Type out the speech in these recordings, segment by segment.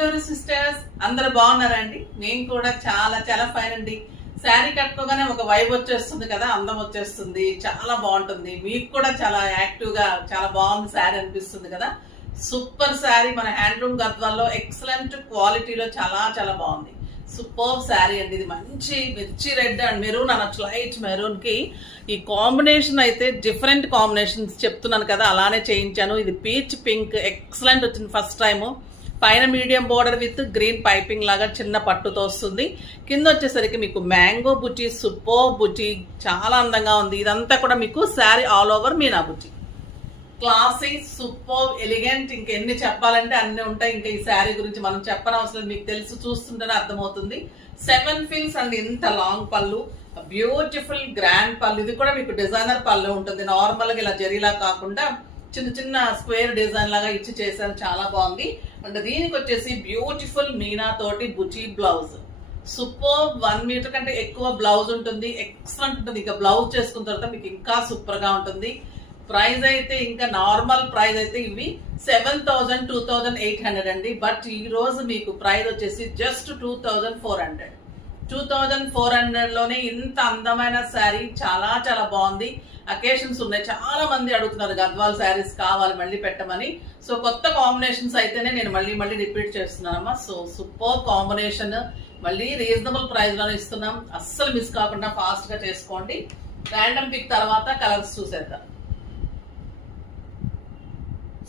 Hello sisters, అందరు బాగున్నారా అండి? నేను కూడా చాలా చాలా ఫైన్ అండి. శారీ కట్టుకోగానే ఒక వైబ్ వచ్చేస్తుంది కదా, అందం వచ్చేస్తుంది, చాలా బాగుంటుంది. మీకు కూడా చాలా యాక్టివ్ గా చాలా బాగుంది శారీ అనిపిస్తుంది కదా. సూపర్ శారీ మన హ్యాండ్లూమ్ గద్వాల్లో ఎక్సలెంట్ క్వాలిటీలో చాలా చాలా బాగుంది. సూపర్ శారీ అండి. ఇది మంచి మిర్చి రెడ్ అండ్ మెరూన్ అనొచ్చు, లైట్ మెరూన్ కి ఈ కాంబినేషన్ అయితే డిఫరెంట్ కాంబినేషన్స్ చెప్తున్నాను కదా, అలానే చేయించాను. ఇది పీచ్ పింక్ ఎక్సలెంట్ వచ్చింది ఫస్ట్ టైము. పైన medium border with green piping లాగా చిన్న పట్టుతో వస్తుంది. కింద వచ్చేసరికి మీకు మ్యాంగో బుటీ, సూపర్ బుటీ, చాలా అందంగా ఉంది. ఇదంతా కూడా మీకు శారీ ఆల్ ఓవర్ మీనా బుటీ. క్లాసీ, సూపర్, ఎలిగెంట్, ఇంకెన్ని చెప్పాలంటే అన్ని ఉంటాయి. ఇంకా ఈ శారీ గురించి మనం చెప్పనవసరం, మీకు తెలిసి చూస్తుంటేనే అర్థమవుతుంది. 7 ఫీల్స్ అండ్ ఇంత లాంగ్ పళ్ళు, బ్యూటిఫుల్ గ్రాండ్ పళ్ళు. ఇది కూడా మీకు డిజైనర్ పళ్ళు ఉంటుంది. నార్మల్ గా ఇలా జరీలా కాకుండా చిన్న చిన్న స్క్వేర్ డిజైన్ లాగా ఇచ్చి చేశారు, చాలా బాగుంది. అండ్ దీనికి వచ్చేసి బ్యూటిఫుల్ మీనా తోటి బుటీ బ్లౌజ్. సూపర్, 1 మీటర్ కంటే ఎక్కువ బ్లౌజ్ ఉంటుంది, ఎక్సలెంట్ ఉంటుంది. ఇంకా బ్లౌజ్ చేసుకున్న తర్వాత మీకు ఇంకా సూపర్ గా ఉంటుంది. ప్రైస్ అయితే ఇంకా నార్మల్ ప్రైస్ అయితే ఇవి 7,000 2,800 అండి. బట్ ఈ రోజు మీకు ప్రైస్ వచ్చేసి జస్ట్ 2,400. 2,400 లోనే ఇంత అందమైన శారీ, చాలా చాలా బాగుంది. అకేషన్స్ ఉన్నాయి, చాలా మంది అడుగుతున్నారు గద్వాల్ శారీస్ కావాలి మళ్ళీ పెట్టమని. సో కొత్త కాంబినేషన్స్ అయితేనే నేను మళ్ళీ మళ్ళీ రిపీట్ చేస్తున్నానమ్మా. సో సూపర్ కాంబినేషన్, మళ్ళీ రీజనబుల్ ప్రైస్ లోనే ఇస్తున్నాం. అస్సలు మిస్ కాకుండా ఫాస్ట్ గా చేసుకోండి. ర్యాండమ్ పిక్ తర్వాత కలర్స్ చూసేద్దాం.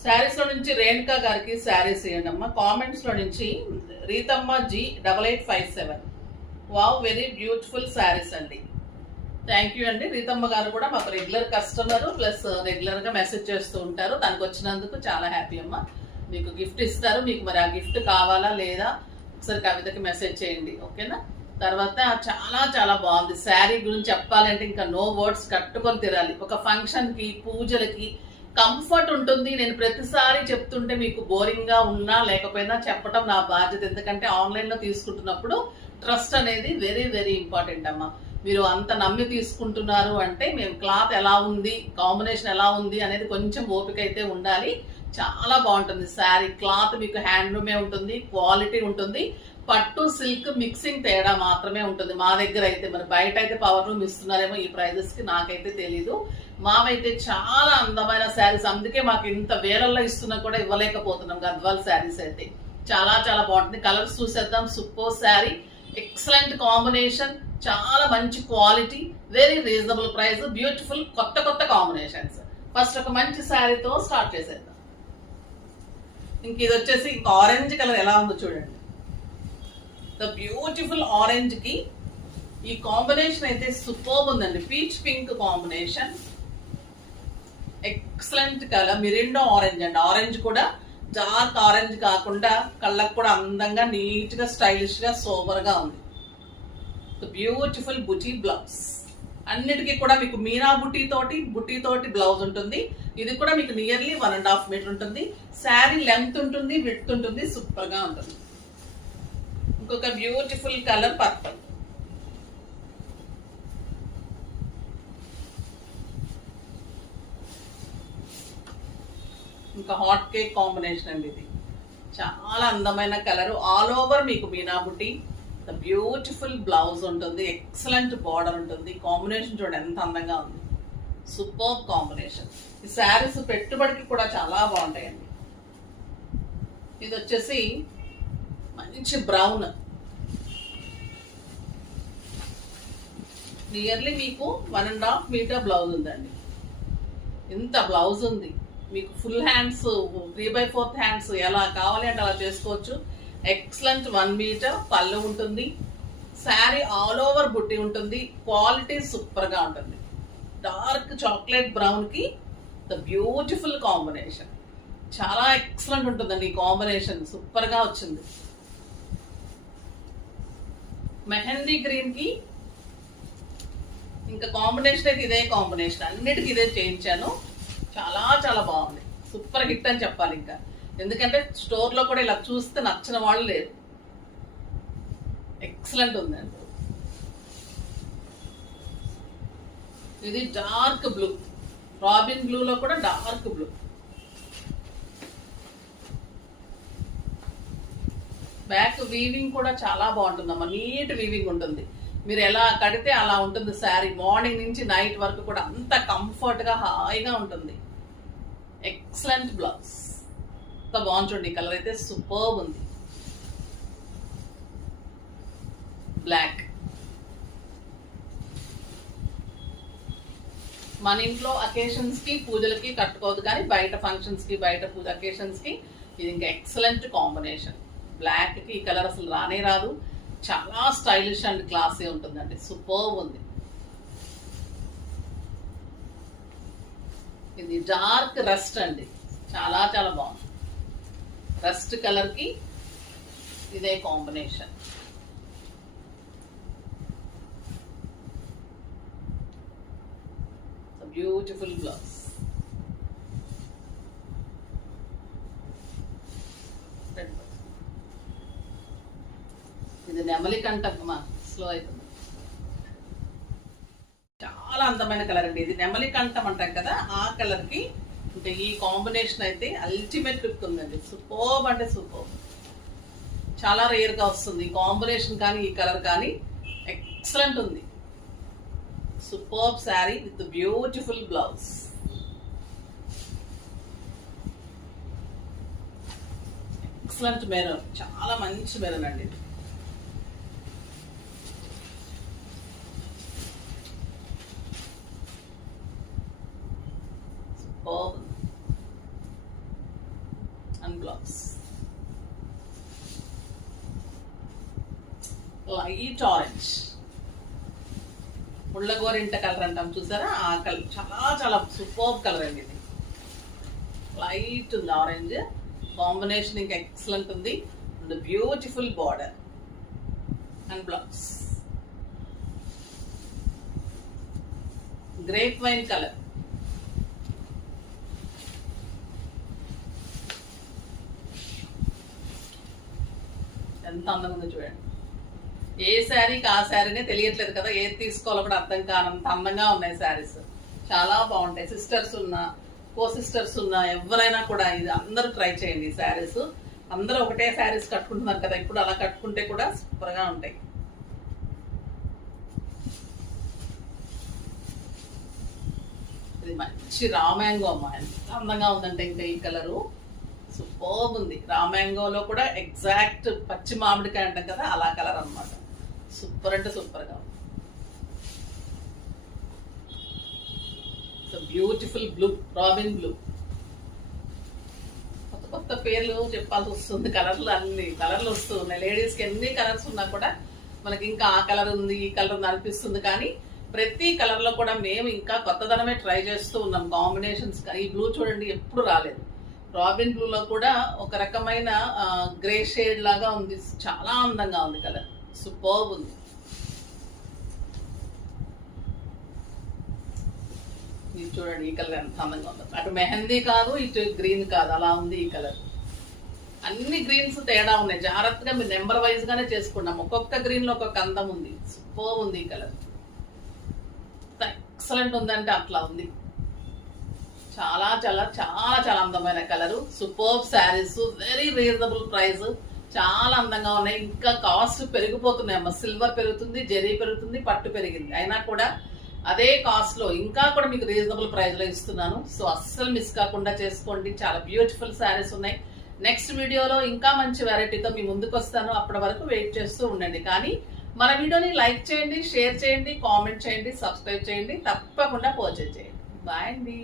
శారీస్ లో నుంచి రేణుకా గారికి శారీస్ ఇవ్వండి అమ్మా. కామెంట్స్ లో నుంచి రీతమ్మ G8857. Wow, very beautiful saris అండి. థ్యాంక్ యూ అండి. రీతమ్మ గారు కూడా మాకు రెగ్యులర్ కస్టమర్, ప్లస్ రెగ్యులర్ గా మెసేజ్ చేస్తూ ఉంటారు. తనకు వచ్చినందుకు చాలా హ్యాపీ అమ్మ. మీకు గిఫ్ట్ ఇస్తారు, మీకు మరి ఆ గిఫ్ట్ కావాలా లేదా ఒకసారి కవితకి మెసేజ్ చేయండి, ఓకేనా? తర్వాత చాలా చాలా బాగుంది శారీ. గురించి చెప్పాలంటే ఇంకా నో వర్డ్స్, కట్టుకొని తిరాలి. ఒక ఫంక్షన్ కి, పూజలకి కంఫర్ట్ ఉంటుంది. నేను ప్రతిసారి చెప్తుంటే మీకు బోరింగ్ గా ఉన్నా లేకపోయినా చెప్పడం నా బాధ్యత. ఎందుకంటే ఆన్లైన్ లో తీసుకుంటున్నప్పుడు ట్రస్ట్ అనేది వెరీ వెరీ ఇంపార్టెంట్ అమ్మా. మీరు అంత నమ్మి తీసుకుంటున్నారు అంటే మేము క్లాత్ ఎలా ఉంది, కాంబినేషన్ ఎలా ఉంది అనేది కొంచెం ఓపిక అయితే ఉండాలి. చాలా బాగుంటుంది శారీ. క్లాత్ మీకు హ్యాండ్లూమే ఉంటుంది, క్వాలిటీ ఉంటుంది. పట్టు సిల్క్ మిక్సింగ్ తేడా మాత్రమే ఉంటుంది మా దగ్గర అయితే. మరి బయట అయితే పవర్ రూమ్ ఇస్తున్నారేమో ఈ ప్రైజెస్ కి, నాకైతే తెలీదు. మావైతే చాలా అందమైన శారీస్, అందుకే మాకు ఇంత వేలల్లో ఇస్తున్నా కూడా ఇవ్వలేకపోతున్నాం గద్వాల్ శారీస్ అయితే. చాలా చాలా బాగుంటుంది. కలర్స్ చూసేద్దాం. సూపర్ శారీ, ఎక్సలెంట్ కాంబినేషన్, చాలా మంచి quality, very reasonable price, beautiful కొత్త కొత్త కాంబినేషన్స్. ఫస్ట్ ఒక మంచి శారీతో స్టార్ట్ చేసేద్దాం. ఇంక ఇది వచ్చేసి ఇంకా ఆరెంజ్ కలర్ ఎలా ఉందో చూడండి. ద బ్యూటిఫుల్ ఆరెంజ్ కి ఈ కాంబినేషన్ అయితే సూపర్ ఉందండి. Peach pink combination, excellent colour. మిరిండో ఆరెంజ్ అండి. ఆరెంజ్ కూడా డార్క్ ఆరెంజ్ కాకుండా కళ్ళకు కూడా అందంగా, నీట్ గా, స్టైలిష్ గా, సోబర్ గా ఉంది. బ్యూటిఫుల్ బుటీ బ్లౌజ్. అన్నిటికీ కూడా మీకు మీనా బుటీ తోటి బ్లౌజ్ ఉంటుంది. ఇది కూడా మీకు నియర్లీ 1.5 మీటర్ ఉంటుంది. శారీ లెంత్ ఉంటుంది, విడ్త్ ఉంటుంది, సూపర్ గా ఉంటుంది. ఇంకొక బ్యూటిఫుల్ కలర్ పర్పుల్. ఇంకా హాట్ కేక్ కాంబినేషన్ అండి. ఇది చాలా అందమైన కలర్. ఆల్ ఓవర్ మీకు మీనా బుటీ, బ్యూటిఫుల్ బ్లౌజ్ ఉంటుంది, ఎక్సలెంట్ బార్డర్ ఉంటుంది. కాంబినేషన్ చూడండి ఎంత అందంగా ఉంది. Super combination. ఈ శారీస్ పెట్టుబడికి కూడా చాలా బాగుంటాయండి. ఇది వచ్చేసి మంచి బ్రౌన్, నియర్లీ మీకు 1.5 మీటర్ బ్లౌజ్ ఉందండి. ఇంత బ్లౌజ్ ఉంది. మీకు ఫుల్ హ్యాండ్స్, 3/4 హ్యాండ్స్ ఎలా కావాలి అంటే అలా చేసుకోవచ్చు. ఎక్సలెంట్ 1 మీటర్ పళ్ళు ఉంటుంది. శారీ ఆల్ ఓవర్ బుట్టి ఉంటుంది. క్వాలిటీ సూపర్ గా ఉంటుంది. డార్క్ చాక్లెట్ బ్రౌన్ కి ద బ్యూటిఫుల్ కాంబినేషన్, చాలా ఎక్సలెంట్ ఉంటుందండి ఈ కాంబినేషన్. సూపర్ గా వచ్చింది. మెహందీ గ్రీన్ కి ఇంకా కాంబినేషన్ అయితే ఇదే కాంబినేషన్, అన్నిటికీ ఇదే చేయించాను. చాలా చాలా బాగుంది. సూపర్ హిట్ అని చెప్పాలి. ఇంకా ఎందుకంటే స్టోర్ లో కూడా ఇలా చూస్తే నచ్చిన వాళ్ళు లేరు. ఎక్సలెంట్ ఉందండి. ఇది డార్క్ బ్లూ, రాబిన్ బ్లూ లో కూడా డార్క్ బ్లూ. బ్యాక్ వీవింగ్ కూడా చాలా బాగుంటుందమ్మా, నీట్ వీవింగ్ ఉంటుంది. మీరు ఎలా కడితే అలా ఉంటుంది శారీ. మార్నింగ్ నుంచి నైట్ వరకు కూడా అంత కంఫర్ట్గా హాయిగా ఉంటుంది. ఎక్సలెంట్ బ్లౌజ్, అంత బాగుంటుంది. కలర్ అయితే సూపర్బ్ ఉంది. బ్లాక్ మన ఇంట్లో అకేషన్స్ కి పూజలకి కట్టుకోవద్దు, కానీ బయట ఫంక్షన్స్ కి బయట పూజ అకేషన్స్ కి ఇది ఇంకా ఎక్సలెంట్ కాంబినేషన్. బ్లాక్ కి ఈ కలర్ అసలు రానే రాదు. చాలా స్టైలిష్ అండ్ క్లాసీ ఉంటుందండి. సూపర్బ్ ఉంది. ఇది డార్క్ రస్ట్ అండి, చాలా చాలా బాగుంది. రస్ట్ కలర్ కి ఇదే కాంబినేషన్. Beautiful blouse. ఇది నెమలి కంఠమ్మా, స్లో అవుతుంది. చాలా అందమైన కలర్ అండి ఇది. నెమలి కంఠం అంటాం కదా, ఆ కలర్ కి అంటే ఈ కాంబినేషన్ అయితే అల్టిమేట్ లుక్ ఉందండి. సూపర్బ్ అంటే సూపర్బ్. చాలా రేర్ గా వస్తుంది ఈ కాంబినేషన్ కానీ ఈ కలర్ కానీ. ఎక్సలెంట్ ఉంది. Superb sari with beautiful blouse. Excellent maroon, చాలా మంచి మెరూన్ అండి. Superb and blouse. Light orange, ముళ్ళగోరింట కలర్ అంటాం చూసారా, ఆ కలర్. చాలా చాలా సూపర్బ్ కలర్ అండి ఇది. లైట్ ఉంది ఆరెంజ్ కాంబినేషన్, ఇంకా ఎక్సలెంట్ ఉంది. And beautiful border and blouse. Grape wine colour, ఎంత అందంగా ఉందో చూడండి. ఏ శారీకి ఆ శారీనే తెలియట్లేదు కదా, ఏది తీసుకోవాలో కూడా అర్థం కానంత అందంగా ఉన్నాయి శారీస్. చాలా బాగుంటాయి. సిస్టర్స్ ఉన్నా, కో సిస్టర్స్ ఉన్నా, ఎవరైనా కూడా ఇది అందరూ ట్రై చేయండి. ఈ శారీస్ అందరూ ఒకటే శారీస్ కట్టుకుంటున్నారు కదా ఇప్పుడు, అలా కట్టుకుంటే కూడా సూపర్ గా ఉంటాయి. ఇది మంచి రామ్యాంగో అమ్మా, ఎంత అందంగా ఉందంటే ఇంకా ఈ కలరు సూపర్బ్ ఉంది. రామ్యాంగోలో కూడా ఎగ్జాక్ట్ పచ్చి మామిడికాయ అంటాం కదా, అలా కలర్ అన్నమాట. సూపర్ అంటే సూపర్ గా ఉంది. Beautiful blue, robin blue. కొత్త కొత్త పేర్లు చెప్పాల్సి వస్తుంది. కలర్లు అన్ని కలర్లు వస్తూ ఉన్నాయి. లేడీస్ కి ఎన్ని కలర్స్ ఉన్నా కూడా మనకి ఇంకా ఆ కలర్ ఉంది ఈ కలర్ ఉంది అనిపిస్తుంది, కానీ ప్రతి కలర్ లో కూడా మేము ఇంకా కొత్తదనమే ట్రై చేస్తూ ఉన్నాం. కాంబినేషన్స్ ఈ బ్లూ చూడండి ఎప్పుడు రాలేదు. రాబిన్ బ్లూ లో కూడా ఒక రకమైన గ్రే షేడ్ లాగా ఉంది. చాలా అందంగా ఉంది కలర్. సూపర్బ్ ఉంది. ఇది చూడండి ఈ కలర్ ఎంత అందంగా ఉంది. అటు మెహందీ కాదు, ఇటు గ్రీన్ కాదు, అలా ఉంది ఈ కలర్. అన్ని గ్రీన్స్ తేడా ఉన్నాయి. జాగ్రత్తగా మీరు నెంబర్ వైజ్ గానే చేసుకున్నాం. ఒక్కొక్క గ్రీన్ లో ఒక్కొక్క అందం ఉంది. సూపర్బ్ ఉంది ఈ కలర్. ఎక్సలెంట్ ఉందంటే అట్లా ఉంది. చాలా చాలా చాలా చాలా అందమైన colour. Superb saris, very reasonable price. చాలా అందంగా ఉన్నాయి. ఇంకా కాస్ట్ పెరిగిపోతున్నాయి అమ్మ. సిల్వర్ పెరుగుతుంది, జరీ పెరుగుతుంది, పట్టు పెరిగింది. అయినా కూడా అదే కాస్ట్ లో ఇంకా కూడా మీకు రీజనబుల్ ప్రైస్ లో ఇస్తున్నాను. సో అస్సలు మిస్ కాకుండా చేసుకోండి. చాలా బ్యూటిఫుల్ శారీస్ ఉన్నాయి. నెక్స్ట్ వీడియోలో ఇంకా మంచి వెరైటీతో మీ ముందుకు వస్తాను. అప్పటి వరకు వెయిట్ చేస్తూ ఉండండి. కానీ మన వీడియోని లైక్ చేయండి, షేర్ చేయండి, కామెంట్ చేయండి, సబ్స్క్రైబ్ చేయండి, తప్పకుండా పర్చేజ్ చేయండి. బాయ్ అండి.